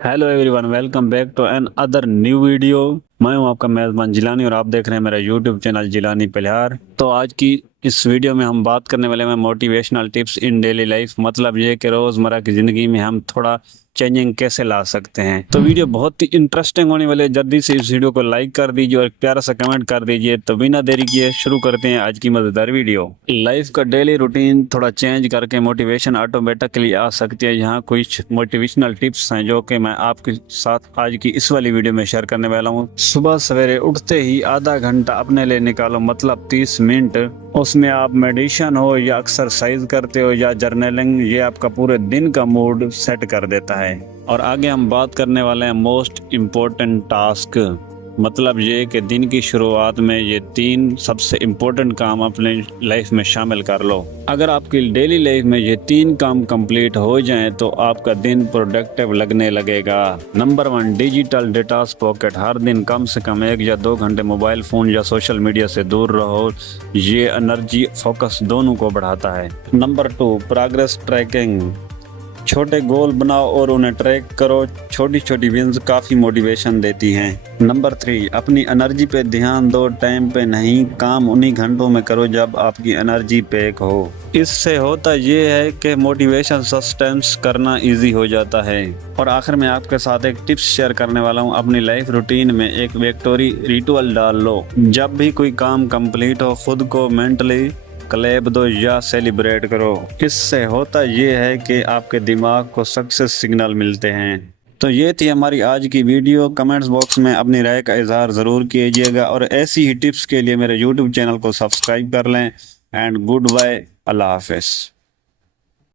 Hello everyone, welcome back to another new video. मैं हूं आपका मेज़बान जिलानी और आप देख रहे हैं मेरा यूट्यूब चैनल जिलानी पलिहार। तो आज की इस वीडियो में हम बात करने वाले हैं मोटिवेशनल टिप्स इन डेली लाइफ। मतलब ये कि रोज़मर्रा की ज़िंदगी में हम थोड़ा चेंजिंग कैसे ला सकते हैं। तो वीडियो बहुत ही इंटरेस्टिंग होने वाले है। जल्दी से इस वीडियो को लाइक कर दीजिए और एक प्यारा सा कमेंट कर दीजिए। तो बिना देरी किए शुरू करते हैं आज की मज़ेदार वीडियो। लाइफ का डेली रूटीन थोड़ा चेंज करके मोटिवेशन ऑटोमेटिकली आ सकती है। यहाँ कुछ मोटिवेशनल टिप्स हैं जो कि मैं आपके साथ आज की इस वाली वीडियो में शेयर करने वाला हूँ। सुबह सवेरे उठते ही आधा घंटा अपने लिए निकालो, मतलब 30 मिनट। उसमें आप मेडिटेशन हो या एक्सरसाइज करते हो या जर्नलिंग, ये आपका पूरे दिन का मूड सेट कर देता है। और आगे हम बात करने वाले हैं मोस्ट इम्पोर्टेंट टास्क। मतलब ये कि दिन की शुरुआत में ये 3 सबसे इम्पोर्टेंट काम अपने लाइफ में शामिल कर लो। अगर आपकी डेली लाइफ में ये 3 काम कंप्लीट हो जाएं तो आपका दिन प्रोडक्टिव लगने लगेगा। Number 1, digital detox pocket. हर दिन कम से कम 1 या 2 घंटे मोबाइल फ़ोन या सोशल मीडिया से दूर रहो। ये एनर्जी फोकस दोनों को बढ़ाता है। Number 2, progress tracking. छोटे गोल बनाओ और उन्हें ट्रैक करो। छोटी छोटी विंस काफ़ी मोटिवेशन देती हैं। नंबर 3, अपनी एनर्जी पे ध्यान दो, टाइम पे नहीं। काम उन्हीं घंटों में करो जब आपकी एनर्जी पैक हो। इससे होता ये है कि मोटिवेशन सस्टेंस करना इजी हो जाता है। और आखिर में आपके साथ एक टिप्स शेयर करने वाला हूँ। अपनी लाइफ रूटीन में एक विक्टोरी रिचुअल डाल लो। जब भी कोई काम कंप्लीट हो खुद को मेंटली क्लैप दो या सेलिब्रेट करो। इससे होता ये है कि आपके दिमाग को सक्सेस सिग्नल मिलते हैं। तो ये थी हमारी आज की वीडियो। कमेंट्स बॉक्स में अपनी राय का इजहार ज़रूर कीजिएगा और ऐसी ही टिप्स के लिए मेरे यूट्यूब चैनल को सब्सक्राइब कर लें। एंड गुड बाय, अल्लाह हाफिज़।